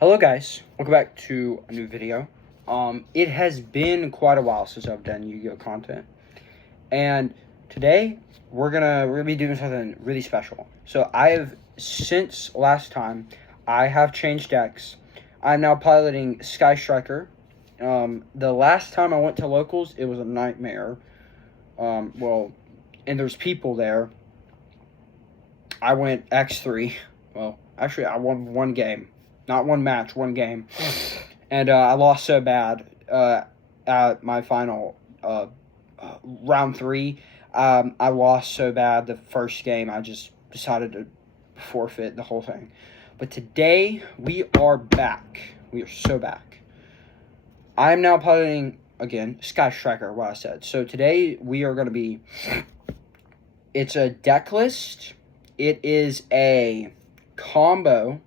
Hello guys, welcome back to a new video. It has been quite a while since I've done Yu-Gi-Oh content, and today we're gonna be doing something really special. So since last time I have changed decks. I'm now piloting Sky Striker. The last time I went to locals, it was a nightmare. And there's people there. I went X3. Well, actually, I won one game. Not one match, one game. And I lost so bad at my final round three. I lost so bad the first game, I just decided to forfeit the whole thing. But today, we are back. We are so back. I am now piloting, again, Sky Striker, what I said. So today, we are going to be... It's a deck list. It is a combos,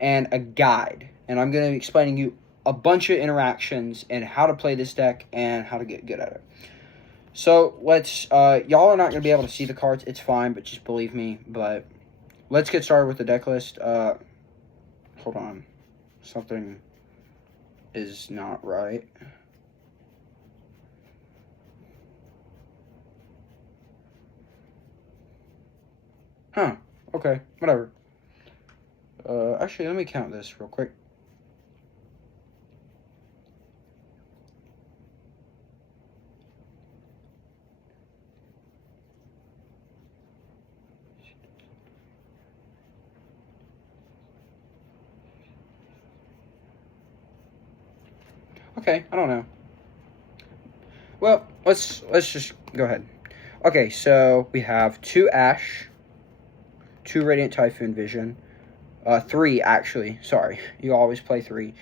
and a guide. And I'm going to be explaining you a bunch of interactions and how to play this deck and how to get good at it. So let's, y'all are not going to be able to see the cards. It's fine, but just believe me. But let's get started with the deck list. Hold on. Something is not right. Huh. Okay. Whatever. Actually, let me count this real quick. Okay, I don't know. Well, let's just go ahead. Okay, so we have 2 Ash, 2 Radiant Typhoon Vision, 3 actually. Sorry, you always play 3.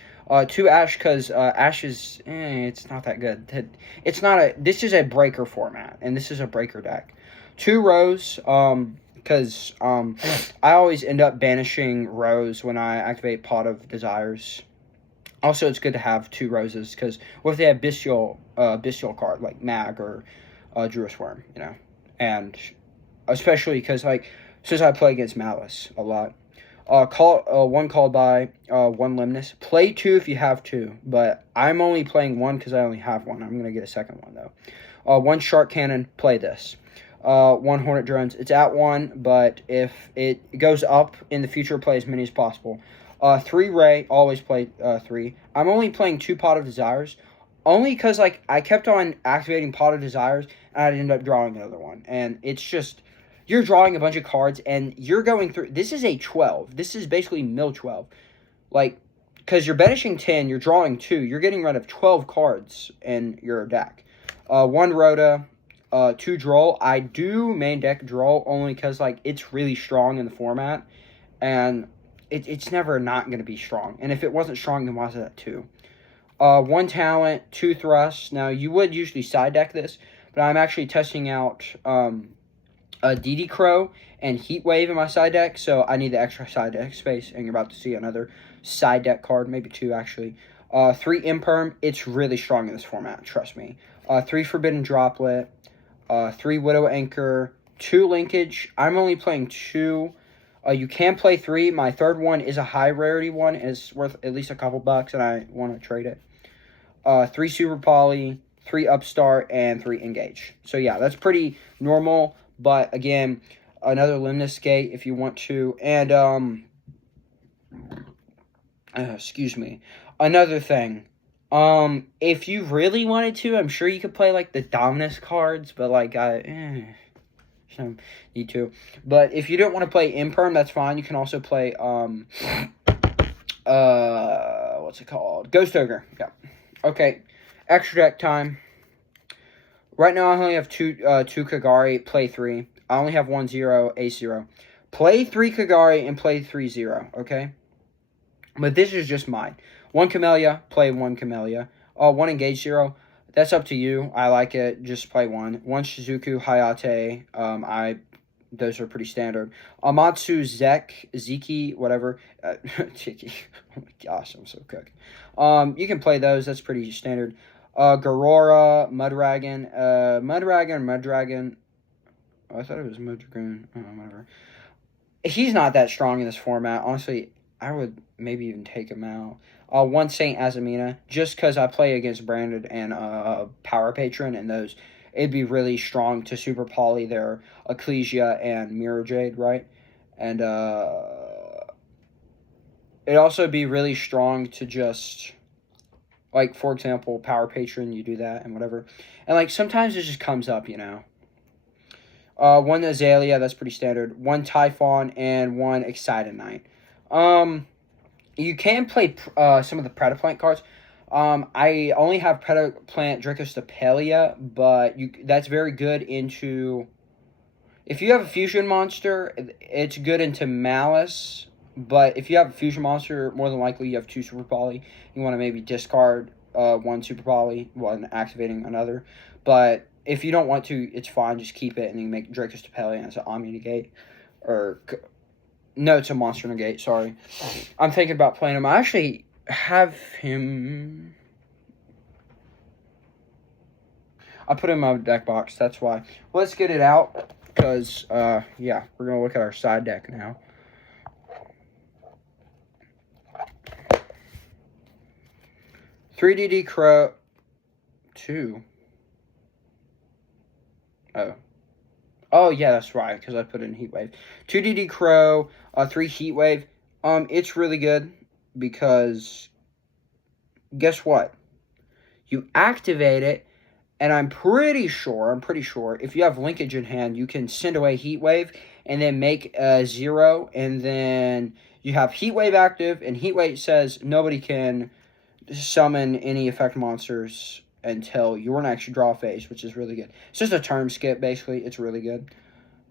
2 Ash because Ash is it's not that good. It's not a. This is a breaker format, and this is a breaker deck. 2 Rose because I always end up banishing Rose when I activate Pot of Desires. Also, it's good to have 2 Roses because what if they have bestial card like Mag or Druid Worm, you know, and especially because since I play against Malice a lot. One called by, 1 Lemnis. Play 2 if you have 2, but I'm only playing 1 because I only have 1. I'm gonna get a second one though. 1 Shark Cannon. Play this. 1 Hornet Drones. It's at 1, but if it goes up in the future, play as many as possible. 3 Ray. Always play 3. I'm only playing 2 Pot of Desires, only because I kept on activating Pot of Desires and I'd end up drawing another one, and it's just. You're drawing a bunch of cards, and you're going through... This is a 12. This is basically mill 12. Because you're banishing 10, you're drawing 2. You're getting rid of 12 cards in your deck. 1 Rhoda, 2 Droll. I do main deck Droll only because, it's really strong in the format. And it's never not going to be strong. And if it wasn't strong, then why is it at 2? 1 Talent, 2 Thrust. Now, you would usually side deck this, but I'm actually testing out... DD Crow and Heat Wave in my side deck, so I need the extra side deck space, and you're about to see another side deck card, maybe 2 actually. 3 Imperm, it's really strong in this format, trust me. 3 Forbidden Droplet, 3 Widow Anchor, 2 Linkage. I'm only playing 2. You can play 3. My third one is a high rarity one, and it's worth at least a couple bucks, and I want to trade it. 3 Super Poly, 3 Upstart, and 3 Engage. So yeah, that's pretty normal. But again, another Lemnis Gate if you want to. And excuse me. Another thing. If you really wanted to, I'm sure you could play the Dominus cards, but I need to. But if you don't want to play Imperm, that's fine. You can also play what's it called? Ghost Ogre. Yeah. Okay. Extra deck time. Right now, I only have 2 Kagari, play 3. I only have 1 0, Ace 0. Play 3 Kagari and play 3 0, okay? But this is just mine. 1 Camellia, play 1 Camellia. 1 Engage 0, that's up to you. I like it, just play 1. 1 Shizuku, Hayate, those are pretty standard. Amatsu, Zeki, whatever. Tiki. Oh my gosh, I'm so cooked. You can play those, that's pretty standard. Garora, Mudragon, Mudragon. Oh, I thought it was Mudragon. Oh, whatever. He's not that strong in this format. Honestly, I would maybe even take him out. One Saint Azamina, just because I play against Branded and Power Patron, and those, it'd be really strong to Super Poly their Ecclesia and Mirror Jade, right? And it'd also be really strong to just, like, for example, Power Patron, you do that and whatever. And, like, sometimes it just comes up, you know. One Azalea, that's pretty standard. One Typhon, and one Excited Knight. You can play some of the Predaplant cards. I only have Predaplant Dracostapelia, but that's very good into... If you have a Fusion Monster, it's good into Malice, but if you have a Fusion Monster, more than likely you have 2 Super Poly. You want to maybe discard 1 Super Poly, one activating another. But if you don't want to, it's fine. Just keep it, and then you make Dracostapelia as an Omni Negate. No, it's a Monster Negate, sorry. I'm thinking about playing him. I actually have him... I put him in my deck box, that's why. Let's get it out, because, yeah, we're going to look at our side deck now. DD Crow... 2. Oh, yeah, that's right, because I put in Heatwave. 2 DD Crow, 3 Heatwave. It's really good, because guess what? You activate it, and I'm pretty sure, if you have Linkage in hand, you can send away Heatwave, and then make a 0, and then you have Heatwave active, and Heatwave says nobody can summon any effect monsters until your next draw phase, which is really good. It's just a turn skip, basically. It's really good.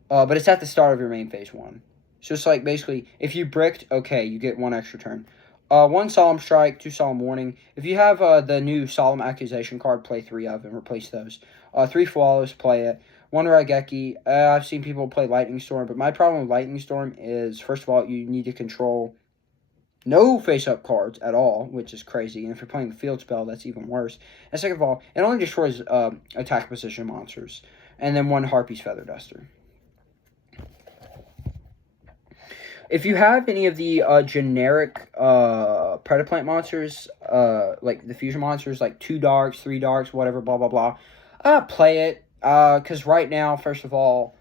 But it's at the start of your main phase 1. So it's like, basically, if you bricked, okay, you get 1 extra turn. 1 Solemn Strike, 2 Solemn Warning. If you have the new Solemn Accusation card, play 3 of and replace those. 3 Flawless, play it. 1 Raigeki. I've seen people play Lightning Storm, but my problem with Lightning Storm is, first of all, you need to control no face-up cards at all, which is crazy. And if you're playing the field spell, that's even worse. And second of all, it only destroys attack position monsters. And then 1 Harpy's Feather Duster. If you have any of the generic Predaplant monsters, like the fusion monsters, like 2 darks, 3 darks, whatever, blah, blah, blah, play it. Because right now, first of all,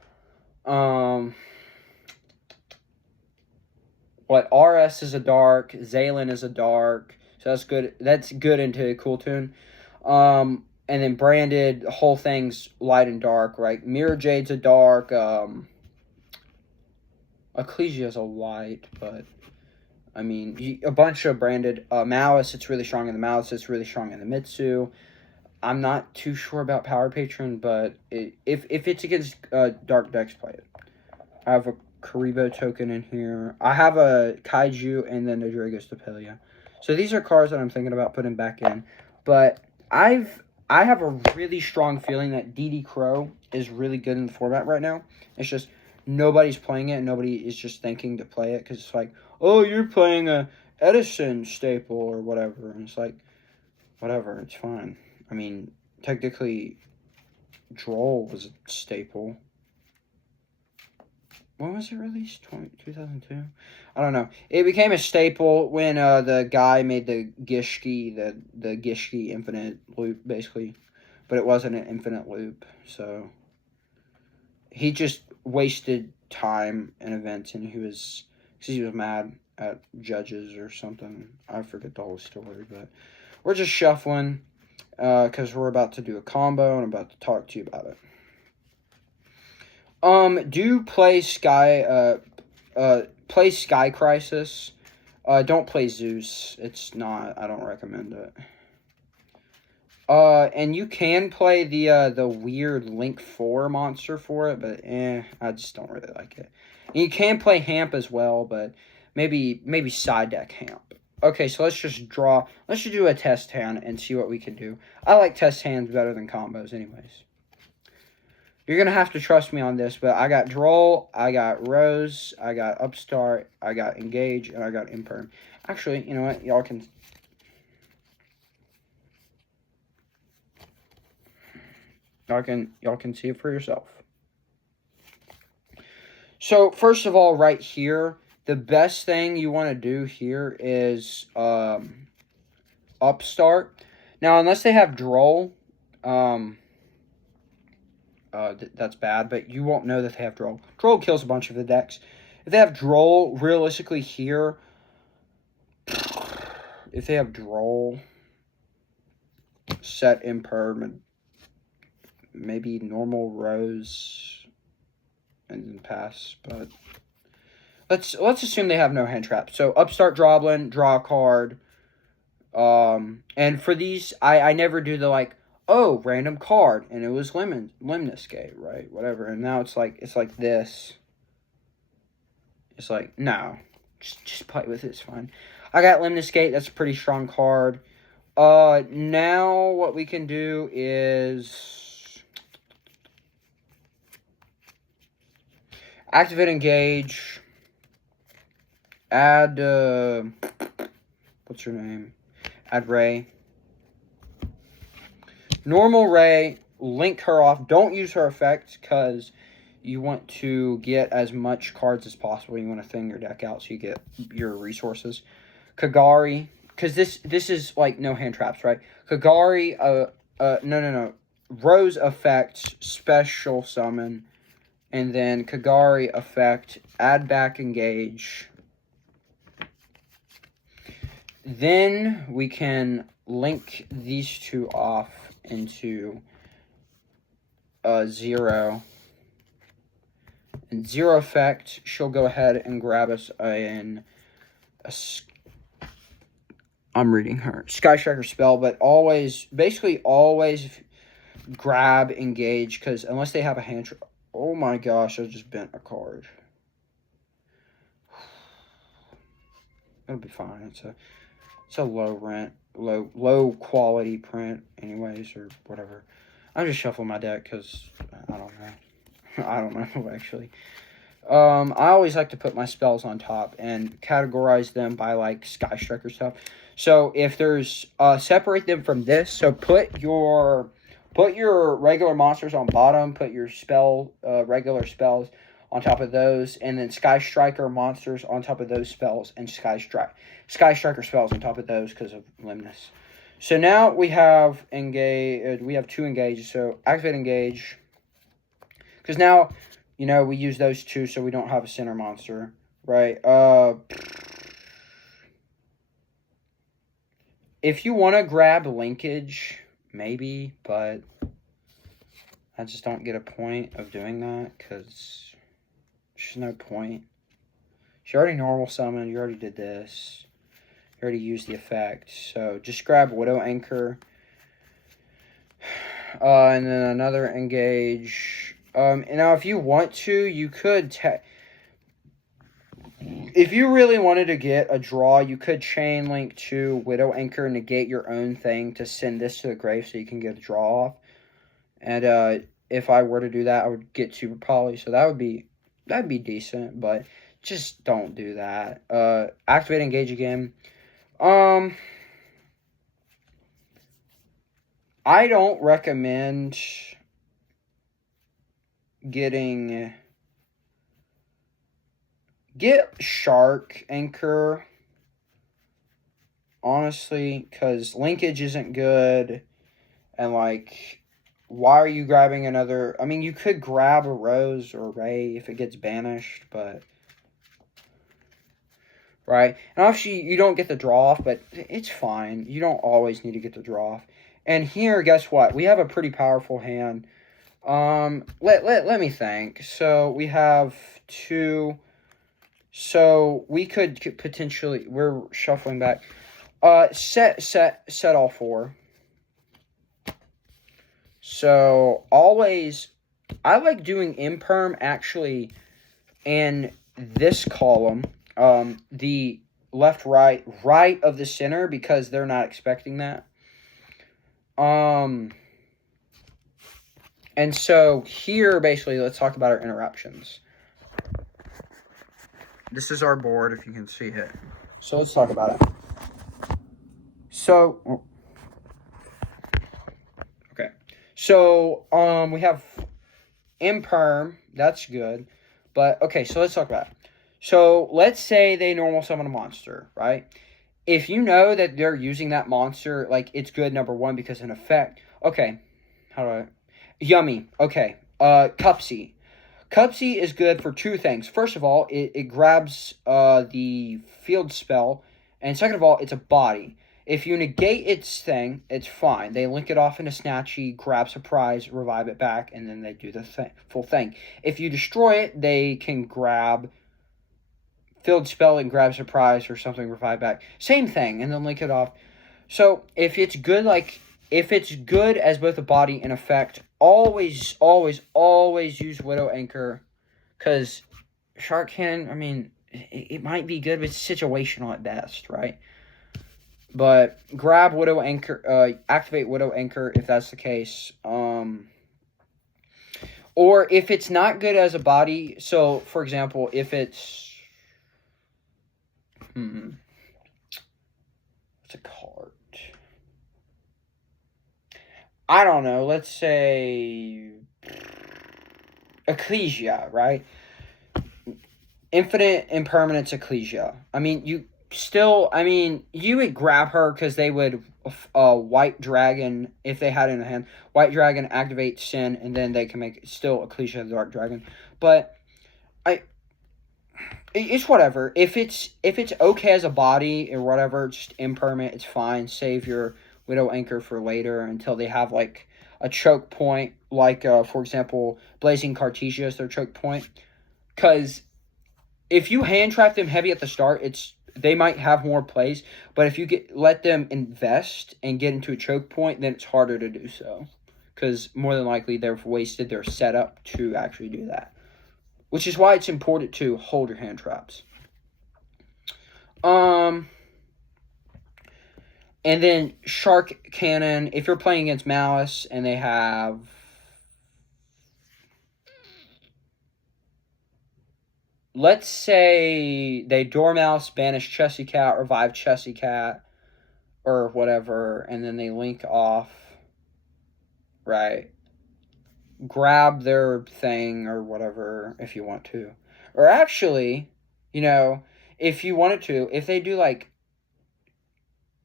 RS is a dark, Zaylin is a dark, so that's good. That's good into Cool Tune. And then Branded, the whole thing's light and dark, right? Mirror Jade's a dark, Ecclesia's a light, but, I mean, a bunch of Branded. Malice, it's really strong in the Malice, it's really strong in the Mitsu. I'm not too sure about Power Patron, but if it's against dark decks, play it. I have a Karibo token in here. I have a Kaiju and then a Dragostapelia. So these are cards that I'm thinking about putting back in. But I have a really strong feeling that DD Crow is really good in the format right now. It's just nobody's playing it and nobody is just thinking to play it because it's like, oh, you're playing a Edison staple or whatever. And it's like, whatever, it's fine. I mean, technically, Droll was a staple. When was it released? 2002? I don't know. It became a staple when the guy made the Gishki, the Gishki infinite loop, basically. But it wasn't an infinite loop, so... He just wasted time and events, and he was mad at judges or something. I forget the whole story, but... We're just shuffling, because we're about to do a combo, and I'm about to talk to you about it. Do play Sky Crisis. Don't play Zeus. It's not, I don't recommend it. And you can play the weird Link 4 monster for it, but I just don't really like it. And you can play Hamp as well, but maybe side deck Hamp. Okay, so let's just do a test hand and see what we can do. I like test hands better than combos anyways. You're going to have to trust me on this, but I got Droll, I got Rose, I got Upstart, I got Engage, and I got Imperm. Actually, you know what? Y'all can see it for yourself. So, first of all, right here, the best thing you want to do here is Upstart. Now, unless they have Droll, that's bad, but you won't know that they have Droll. Droll kills a bunch of the decks. If they have Droll, realistically here, if they have Droll, set Imperm, maybe normal Rose, and then pass, but let's assume they have no hand traps. So Upstart Droblin, draw a card. And for these, I never do the like, oh, random card, and it was Lemniscate, right? Whatever. And now it's like this. It's like, no, just play with it. It's fine. I got Lemniscate. That's a pretty strong card. Now what we can do is activate Engage. Add what's her name? Add Ray. Normal Ray. Link her off. Don't use her effects because you want to get as much cards as possible. You want to thin your deck out so you get your resources. Kagari, because this is like no hand traps, right? Kagari, no. Rose effect, special summon, and then Kagari effect, add back Engage. Then we can link these two off into 0. And 0 effect, she'll go ahead and grab us I'm reading her. Sky Striker spell, but basically always grab Engage, because unless they have a hand trap. Oh my gosh, I just bent a card. It'll be fine. It's a low quality print anyways, or whatever. I'm just shuffling my deck because I don't know. I don't know, actually. I always like to put my spells on top and categorize them by, like, Sky Striker stuff. So, if there's, separate them from this. So, put your regular monsters on bottom. Put your regular spells on top of those. And then Sky Striker monsters on top of those spells. And Sky Striker spells on top of those because of Lemnis. So, now we have Engage. We have 2 Engages. So, activate Engage. Because now, you know, we use those 2 so we don't have a center monster, right? If you want to grab Linkage, maybe, but I just don't get a point of doing that because there's no point. She already normal summoned. You already did this. You already used the effect. So just grab Widow Anchor. And then another Engage. And now, if you want to, you could... if you really wanted to get a draw, you could chain link to Widow Anchor, negate your own thing to send this to the grave so you can get a draw off. And if I were to do that, I would get Super Poly, so that'd be decent, but just don't do that. Activate Engage again. I don't recommend get Shark Anchor, honestly, because linkage isn't good, and like, why are you grabbing another? I mean, you could grab a Rose or Ray if it gets banished, but right, and obviously you don't get the draw off, but it's fine. You don't always need to get the draw off. And here, guess what? We have a pretty powerful hand. Let me think. So we have 2. So we could potentially, we're shuffling back. Set all 4. So always, I like doing Imperm actually in this column. The left, right of the center, because they're not expecting that. And so here, basically, let's talk about our interruptions. This is our board, if you can see it. So let's talk about it. So, okay. So, we have Imperm. That's good. But, okay, so let's talk about it. So let's say they normal summon a monster, right? If you know that they're using that monster, like it's good, number one, because an effect. Okay, how do I? Yummy. Okay. Cupsy. Cupsy is good for two things. First of all, it grabs the field spell, and second of all, it's a body. If you negate its thing, it's fine. They link it off into Snatchy, grab Surprise, revive it back, and then they do the full thing. If you destroy it, they can grab field spell and grab Surprise or something, revive back. Same thing, and then link it off. So if it's good, if it's good as both a body and effect, always, always, always use Widow Anchor, because Shark Cannon, I mean, it might be good, but it's situational at best, right? But grab Widow Anchor, activate Widow Anchor if that's the case. Or if it's not good as a body, so for example, if it's what's a card? I don't know. Let's say Ecclesia, right? Infinite Impermanence Ecclesia. I mean, you would grab her because they would White Dragon, if they had it in the hand. White Dragon activate Sin, and then they can make still Ecclesia the Dark Dragon. But it's whatever. If it's okay as a body or whatever, just impermanent, it's fine. Save your Widow Anchor for later until they have like a choke point, like for example, Blazing Cartesia is their choke point. Because if you hand trap them heavy at the start, they might have more plays, but if you let them invest and get into a choke point, then it's harder to do so, because more than likely they've wasted their setup to actually do that, which is why it's important to hold your hand traps. And then Shark Cannon, if you're playing against Malice and they have let's say they Dormouse, banish Chessy Cat, revive Chessy Cat, or whatever, and then they link off, right? Grab their thing or whatever if you want to. Or actually, if you wanted to, if they do like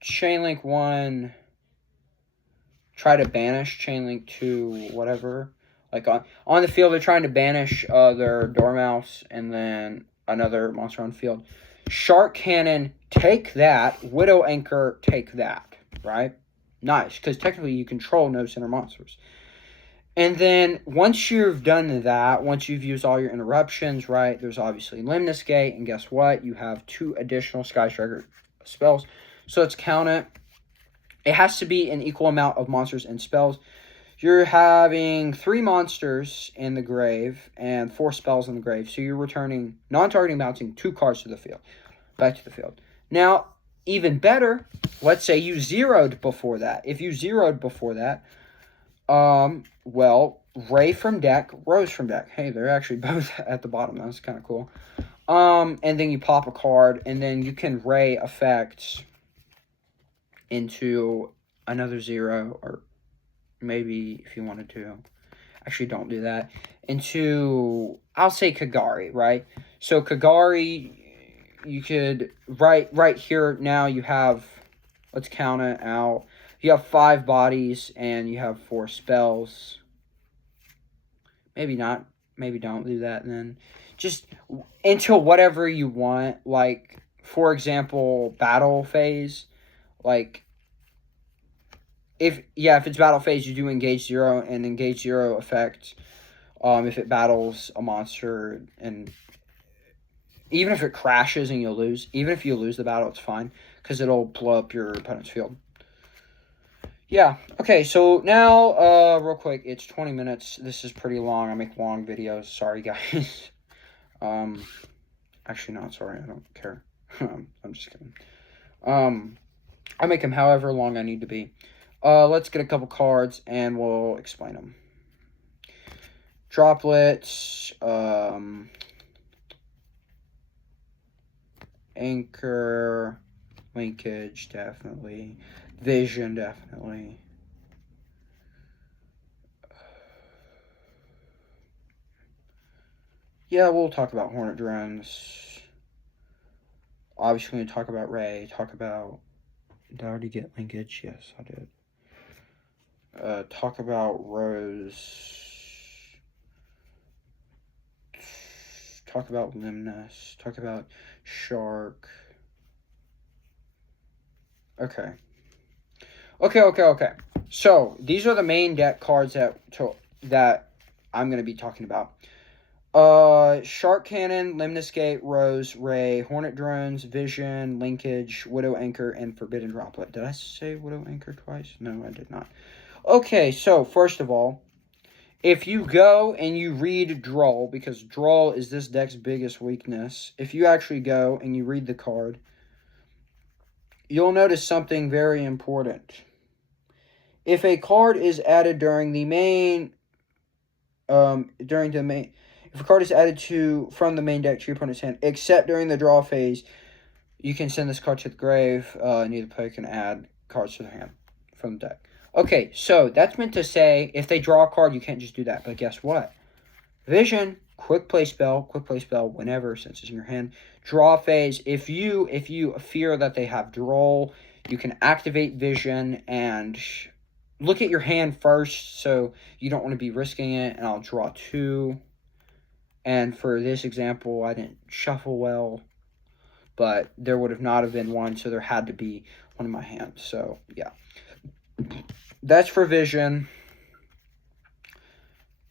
Chain Link 1, try to banish Chain Link 2, whatever. Like on the field, they're trying to banish their Dormouse and then another monster on the field. Shark Cannon, take that. Widow Anchor, take that. Right? Nice, because technically you control no center monsters. And then once you've done that, once you've used all your interruptions, right, there's obviously Lemnis Gate, and guess what? You have 2 additional Sky Striker spells. So let's count it. It has to be an equal amount of monsters and spells. You're having 3 monsters in the grave and 4 spells in the grave. So you're returning, non-targeting, bouncing 2 cards to the field. Back to the field. Now, even better, let's say you zeroed before that. If you zeroed before that, well, Ray from deck, Rose from deck. Hey, they're actually both at the bottom. That's kind of cool. And then you pop a card, and then you can Ray effects into another 0, or maybe if you wanted to. Actually, don't do that. Into, I'll say Kagari, right? So Kagari, you could, right here now you have, let's count it out. You have 5 bodies and you have 4 spells. Maybe not. Maybe don't do that then. Just into whatever you want. Like, for example, battle phase. Like, if it's battle phase, you do engage 0 and engage 0 effect. If it battles a monster, and even if it crashes and you lose, even if you lose the battle, it's fine, because it'll blow up your opponent's field. Yeah, okay, so now, real quick, it's 20 minutes. This is pretty long. I make long videos. Sorry, guys. Actually, not sorry. I don't care. I'm just kidding. I make them however long I need to be. Let's get a couple cards, and we'll explain them. Droplets, Anchor, Linkage, definitely. Vision, definitely. Yeah, we'll talk about Hornet Drones. Obviously, going to talk about Ray. Did I already get linkage? Yes, I did. Talk about Rose. Talk about Limnus. Talk about Shark. Okay. Okay. So, these are the main deck cards that I'm going to be talking about. Shark Cannon, Limnus Gate, Rose, Ray, Hornet Drones, Vision, Linkage, Widow Anchor, and Forbidden Droplet. Did I say Widow Anchor twice? No, I did not. Okay, so first of all, if you go and you read Drawl, because Drawl is this deck's biggest weakness, if you actually go and you read the card, you'll notice something very important. If a card is added if a card is added from the main deck to your opponent's hand, except during the draw phase, you can send this card to the grave, and either player can add cards to their hand from the deck. Okay, so that's meant to say if they draw a card, you can't just do that. But guess what? Vision, quick play spell whenever, since it's in your hand. Draw phase, if you fear that they have draw, you can activate Vision and look at your hand first, so you don't want to be risking it, and I'll draw 2. And for this example, I didn't shuffle well, but there would have not have been one, so there had to be one in my hand. So, yeah. That's for Vision.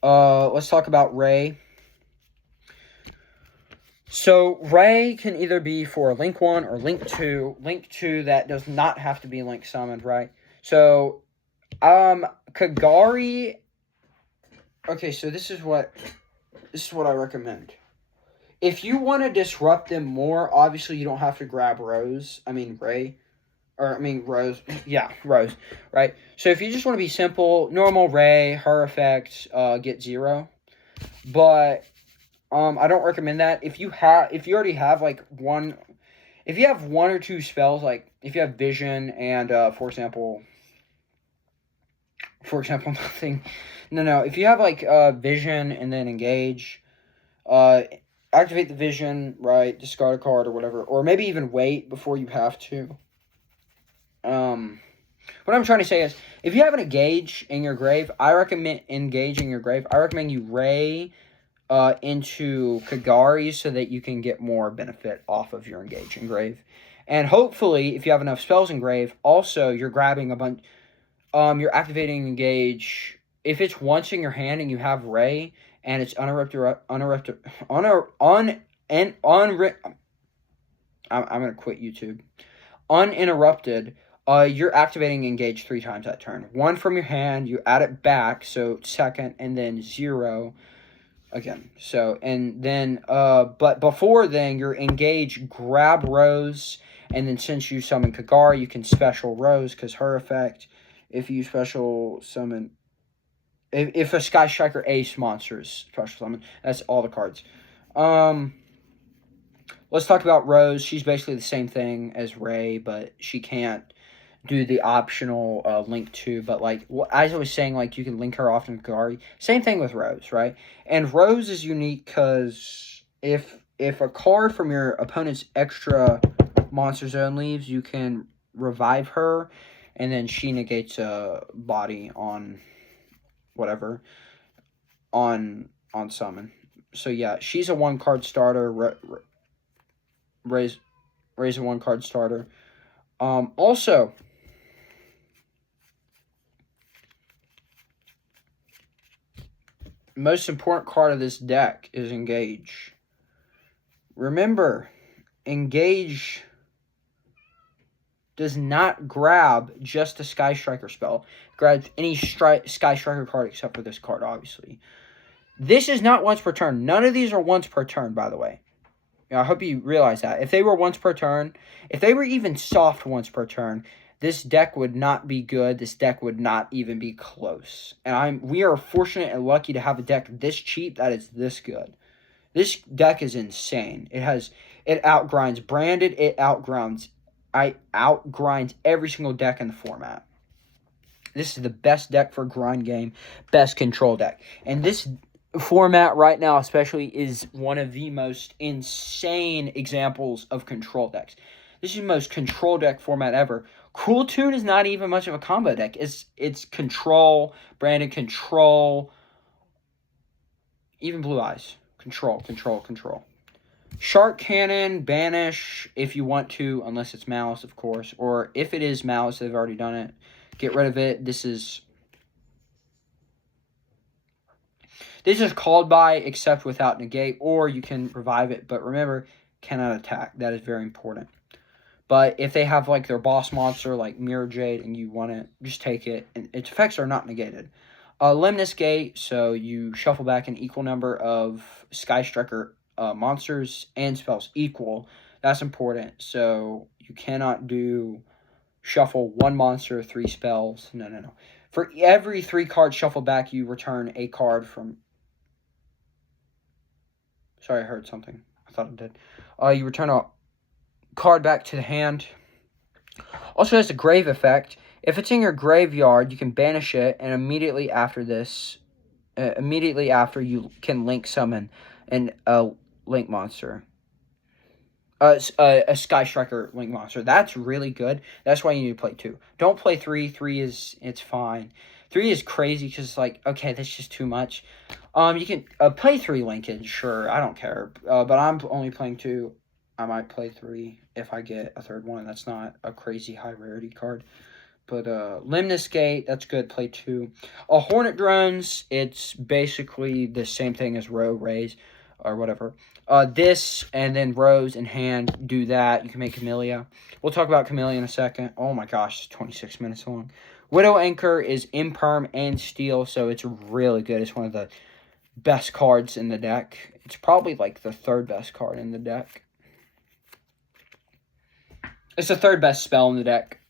Let's talk about Ray. So, Ray can either be for Link 1 or Link 2. Link 2 that does not have to be Link summoned, right? So, Kagari... Okay, so this is what I recommend. If you want to disrupt them more, obviously you don't have to grab Rose. Rose. Yeah, Rose. Right? So if you just want to be simple, normal Ray, her effect, get 0. But I don't recommend that. If you already have if you have 1 or 2 spells, like if you have Vision and for example nothing. No. If you have Vision and then Engage, activate the Vision, right? Discard a card or whatever, or maybe even wait before you have to. What I'm trying to say is, if you have an Engage in your grave, I recommend you Ray into Kagari so that you can get more benefit off of your Engage in grave. And hopefully, if you have enough spells in grave, also you're grabbing a bunch. You're activating Engage. If it's once in your hand and you have Ray and it's I'm gonna quit YouTube. Uninterrupted. You're activating Engage 3 times that turn. 1 from your hand, you add it back, so second, and then 0 again. So, and then, but before then, your Engage, grab Rose, and then since you summon Kagari, you can special Rose, because her effect, if you special summon, if a Sky Striker Ace monster is special summon, that's all the cards. Let's talk about Rose. She's basically the same thing as Ray, but she can't do the optional Link 2. But as I was saying, you can link her off to Kagari. Same thing with Rose, right? And Rose is unique because if a card from your opponent's extra monster zone leaves, you can revive her, and then she negates a body on whatever on summon. So yeah, she's a 1-card starter. Ray's a 1-card starter. Also, most important card of this deck is Engage. Remember, Engage does not grab just a Sky Striker spell. It grabs any Sky Striker card except for this card, obviously. This is not once per turn. None of these are once per turn, by the way. I hope you realize that. If they were once per turn, if they were even soft once per turn, this deck would not be good. This deck would not even be close. And we are fortunate and lucky to have a deck this cheap that is this good. This deck is insane. It outgrinds Branded. It outgrinds every single deck in the format. This is the best deck for grind game, best control deck. And this format right now especially is one of the most insane examples of control decks. This is the most control deck format ever. Cruel Tune is not even much of a combo deck. It's control, branded control, even Blue Eyes. Control. Shark Cannon, banish if you want to, unless it's Malice, of course. Or if it is Malice, they've already done it. Get rid of it. This is called by, except without negate, or you can revive it. But remember, cannot attack. That is very important. But if they have, like, their boss monster, like Mirror Jade, and you want it, just take it. And its effects are not negated. Lemnis Gate, so you shuffle back an equal number of Sky Striker monsters and spells equal. That's important. So you cannot do shuffle one monster, 3 spells. No. For every 3 cards shuffled back, you return a card from... Sorry, I heard something. I thought it did. You return a card back to the hand. Also has a grave effect. If it's in your graveyard, you can banish it, and immediately after you can link summon a link monster. A Sky Striker link monster. That's really good. That's why you need to play 2. Don't play 3. 3 it's fine. 3 is crazy because it's like, okay, that's just too much. You can play 3 linkage, sure, I don't care. But I'm only playing 2. I might play 3 if I get a third one. That's not a crazy high rarity card. But Lemnis Gate, that's good. Play 2. Hornet Drones, it's basically the same thing as Rays, or whatever. This, and then Rose in hand, do that. You can make Camellia. We'll talk about Camellia in a second. Oh my gosh, it's 26 minutes long. Widow Anchor is Imperm and Steel, so it's really good. It's one of the best cards in the deck. It's probably like the 3rd best card in the deck. It's the 3rd best spell in the deck.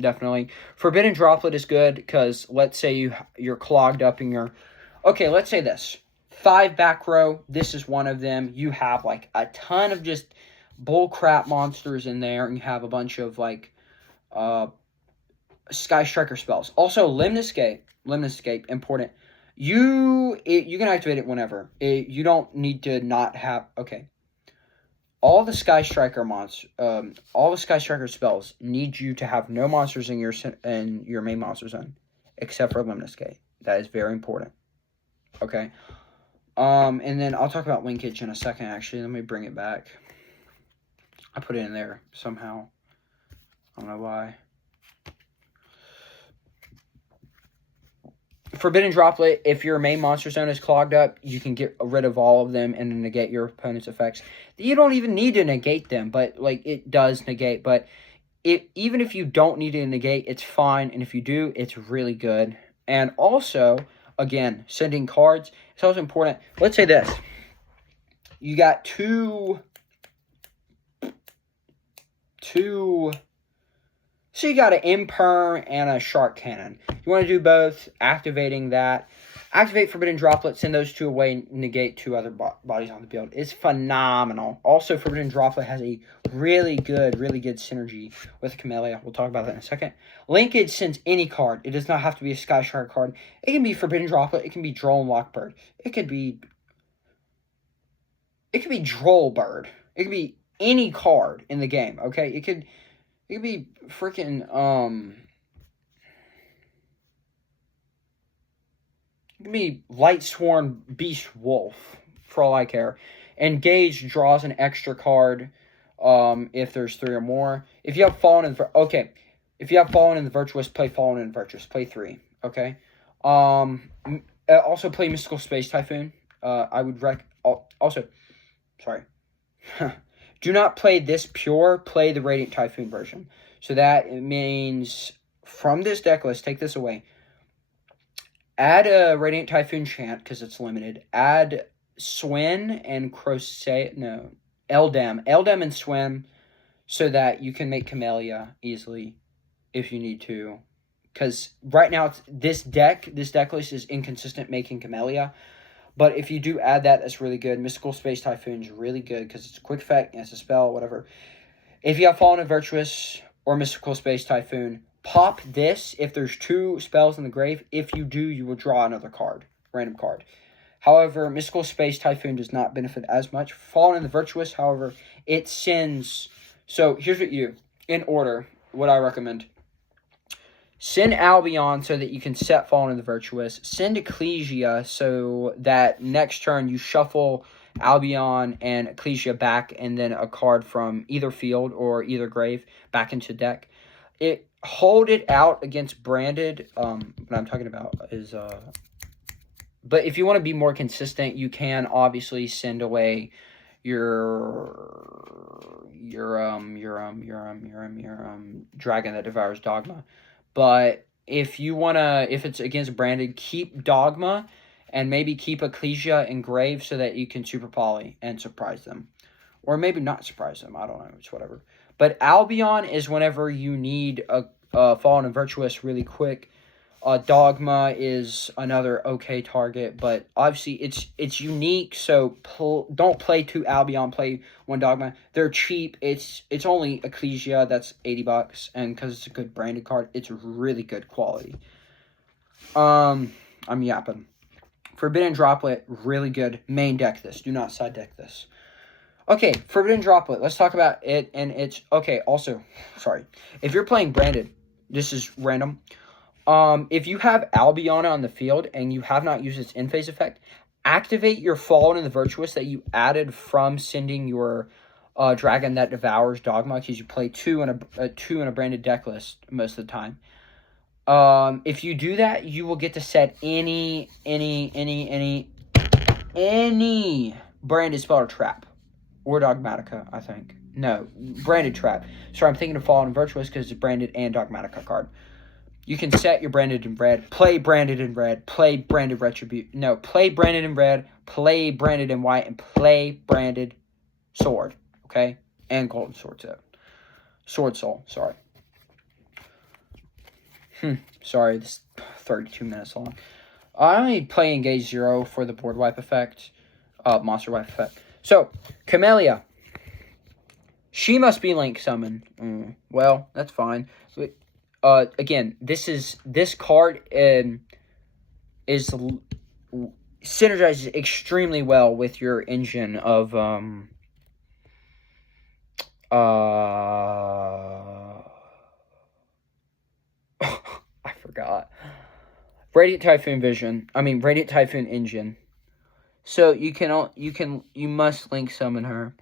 Definitely. Forbidden Droplet is good because let's say you're clogged up in your... Okay, let's say this. 5 back row. This is one of them. You have like a ton of just bullcrap monsters in there, and you have a bunch of like Sky Striker spells. Also, Lemnis Escape, important. You can activate it whenever. You don't need to not have... Okay. All the Sky Striker spells need you to have no monsters in your main monster zone, except for Lemnis Gate. That is very important. Okay. And then I'll talk about linkage in a second. Actually, let me bring it back. I put it in there somehow. I don't know why. Forbidden Droplet, if your main monster zone is clogged up, you can get rid of all of them and negate your opponent's effects. You don't even need to negate them, but like it does negate. But even if you don't need to negate, it's fine. And if you do, it's really good. And also, again, sending cards, it's also important. Let's say this. You got two... So you got an Imperm and a Shark Cannon. You want to do both, activating that. Activate Forbidden Droplet, send those 2 away, negate 2 other bodies on the field. It's phenomenal. Also, Forbidden Droplet has a really good synergy with Camellia. We'll talk about that in a second. Linkage sends any card. It does not have to be a Sky Striker card. It can be Forbidden Droplet. It can be Droll and Lockbird. It could be Droll Bird. It could be any card in the game, okay? It could be freaking, it could be Lightsworn Beast Wolf, for all I care. Engage draws an extra card, if there's 3 or more. If you have Fallen in the Virtuous, play Fallen in the Virtuous. Play 3, okay? Also play Mystical Space Typhoon. Do not play this pure, play the Radiant Typhoon version. So that means, from this deck list, take this away. Add a Radiant Typhoon chant, because it's limited. Add Swin and Eldam and Swim, so that you can make Camellia easily, if you need to. Because right now, this deck list is inconsistent making Camellia. But if you do add that, that's really good. Mystical Space Typhoon is really good because it's a quick effect and it's a spell, whatever. If you have Fallen in Virtuous or Mystical Space Typhoon, pop this if there's 2 spells in the grave. If you do, you will draw another card, random card. However, Mystical Space Typhoon does not benefit as much. Fallen in the Virtuous, however, it sends... So, here's what you do. In order, what I recommend. Send Albion so that you can set Fallen in the Virtuous. Send Ecclesia so that next turn you shuffle Albion and Ecclesia back, and then a card from either field or either grave back into deck. Hold it out against Branded. What I'm talking about is... But if you want to be more consistent, you can obviously send away your Dragon that Devours Dogma. But if it's against Branded, keep Dogma and maybe keep Ecclesia and Grave so that you can Super Poly and surprise them. Or maybe not surprise them, I don't know, it's whatever. But Albion is whenever you need a Fallen and Virtuous really quick. Dogma is another okay target, but obviously it's unique, so don't play 2 Albion, play 1 Dogma. They're cheap. It's only Ecclesia, that's $80, and because it's a good branded card, it's really good quality. I'm yapping. Forbidden Droplet, really good. Main deck this. Do not side deck this. Okay, Forbidden Droplet. Let's talk about it, and it's... Okay, also, sorry. If you're playing branded, this is random. If you have Albion on the field and you have not used its in-phase effect, activate your Fallen in the Virtuous that you added from sending your Dragon that Devours Dogma, because you play 2 in a branded deck list most of the time. If you do that, you will get to set any branded spell or trap. Or Dogmatica, I think. No, branded trap. Sorry, I'm thinking of Fallen in Virtuous because it's branded and Dogmatica card. You can set your Branded in Red, play Branded in Red, play Branded Retribution. No, play Branded in Red, play Branded in White, and play Branded Sword. Okay? And Golden Sword set. Sword Soul, sorry. Sorry, this is 32 minutes long. I only play Engage 0 for the board wipe effect. Monster wipe effect. So, Camellia. She must be Link summoned. Well, that's fine. Again, this card is synergizes extremely well with your engine of I forgot. Radiant Typhoon engine. So you must Link summon her.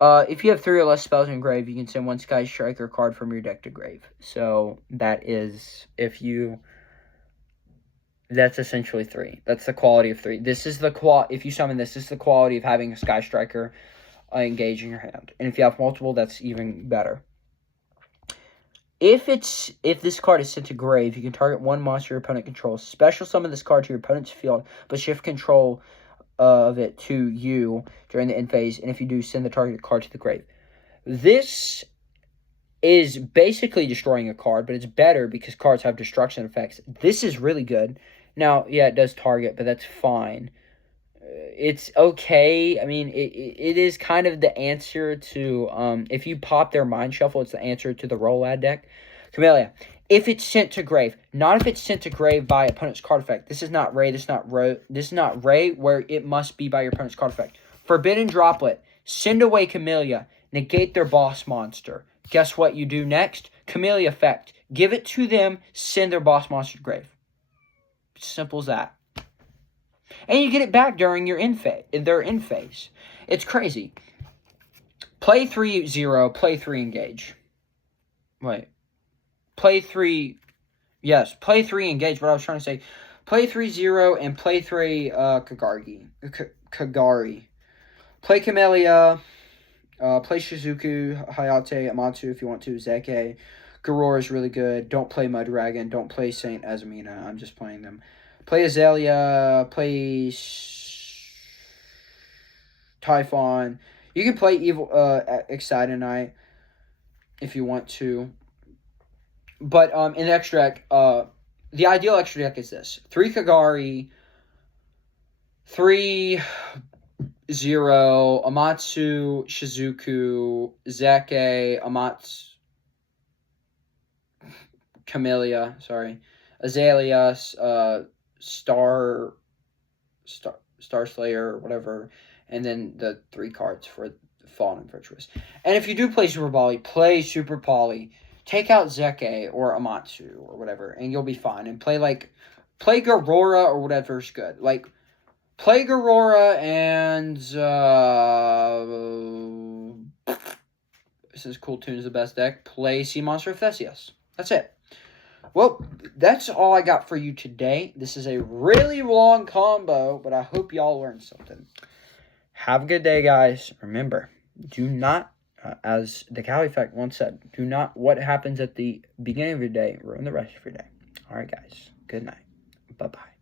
If you have 3 or less spells in grave, you can send 1 Sky Striker card from your deck to grave. So that is that's essentially 3. That's the quality of 3. This is if you summon this is the quality of having a Sky Striker engage in your hand. And if you have multiple, that's even better. If this card is sent to grave, you can target 1 monster your opponent controls. Special summon this card to your opponent's field, but shift control of it to you during the end phase, and if you do, send the targeted card to the grave. This is basically destroying a card, but it's better because cards have destruction effects. This is really good. Now, yeah, it does target, but that's fine. It's okay. I mean, it is kind of the answer to, if you pop their Mind Shuffle, it's the answer to the Roll-Ad deck. Camellia. If it's sent to grave, not if it's sent to grave by opponent's card effect. This is not Ray. This is not Ray, where it must be by your opponent's card effect. Forbidden Droplet. Send away Camellia. Negate their boss monster. Guess what you do next? Camellia effect. Give it to them. Send their boss monster to grave. Simple as that. And you get it back during their end phase. It's crazy. Play 3-0. Play 3 engage. Wait. Play 3, yes, play 3 engage, but I was trying to say, play 3-0 and play 3 Kagari. Play Camellia, play Shizuku, Hayate, Amatsu if you want to, Zeke. Garor is really good. Don't play Mudragon, don't play Saint Azamina, I'm just playing them. Play Azalea, play Typhon. You can play Excitonite if you want to. But in the extra deck, the ideal extra deck is this. 3 Kagari, 3-0, Amatsu, Shizuku, Zeke, Amatsu, Camellia, Azalea, Star Star Slayer or whatever, and then the 3 cards for Fallen and Virtuous. And if you do play Super Poly, play Super Poly. Take out Zeke or Amatsu or whatever, and you'll be fine. And play Garora or whatever's good. Like, play Garora and since Cool Toon's the best deck, play Sea Monster of Theseus. That's it. Well, that's all I got for you today. This is a really long combo, but I hope y'all learned something. Have a good day, guys. Remember, do not, as the Cali Effect once said, do not what happens at the beginning of your day ruin the rest of your day. All right, guys. Good night. Bye-bye.